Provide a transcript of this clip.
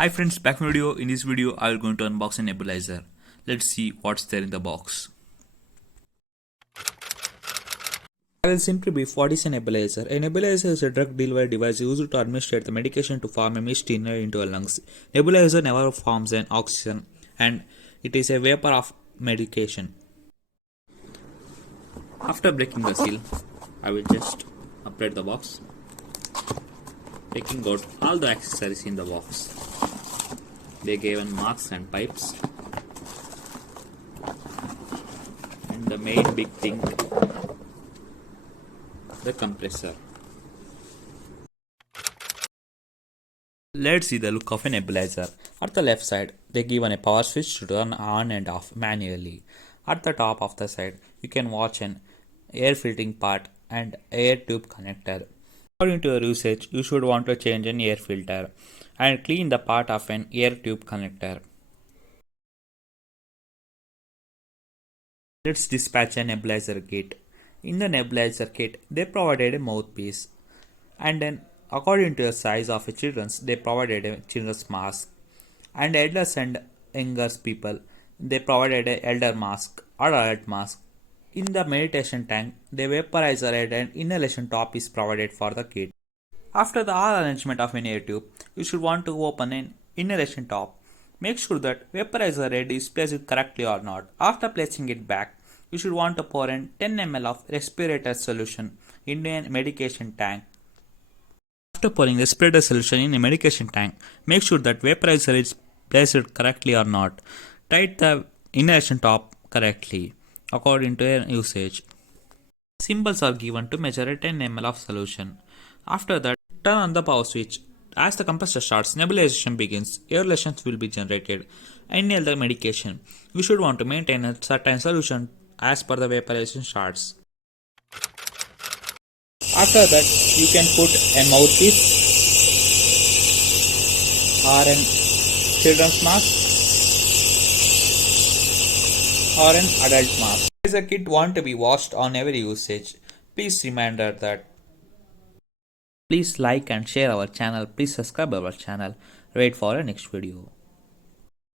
Hi friends, back in video. In this video, I will going to unbox a nebulizer. Let's see what's there in the box. I will simply brief what is a nebulizer. A nebulizer is a drug delivery device used to administer the medication to form a mist inner into a lungs. Nebulizer never forms an oxygen and it is a vapor of medication. After breaking the seal, I will just upright the box, taking out all the accessories in the box. They given masks and pipes, and the main big thing, the compressor. Let's see the look of a nebulizer. At the left side, they given a power switch to turn on and off manually. At the top of the side, you can watch an air filtering part and air tube connector. According to your usage, you should want to change an air filter and clean the part of an air tube connector. Let's dispatch a nebulizer kit. In the nebulizer kit, they provided a mouthpiece, and then according to the size of a children's, they provided a children's mask, and elders and younger people, they provided a elder mask or adult mask. In the meditation tank, the vaporizer and an inhalation top is provided for the kit. After the all arrangement of an air tube, you should want to open an inhalation top. Make sure that vaporizer head is placed correctly or not. After placing it back, you should want to pour in 10 ml of respirator solution in a medication tank. After pouring respirator solution in a medication tank, make sure that vaporizer is placed correctly or not. Tight the inhalation top correctly according to your usage. Symbols are given to measure a 10 ml of solution. After that, turn on the power switch. As the compressor starts, nebulization begins. Air relations will be generated. Inhale the medication. You should want to maintain a certain solution as per the vaporization starts. After that, you can put a mouthpiece or an children's mask or an adult mask. As a kit want to be washed on every usage, please reminder that. Please like and share our channel. Please subscribe our channel. Wait for our next video.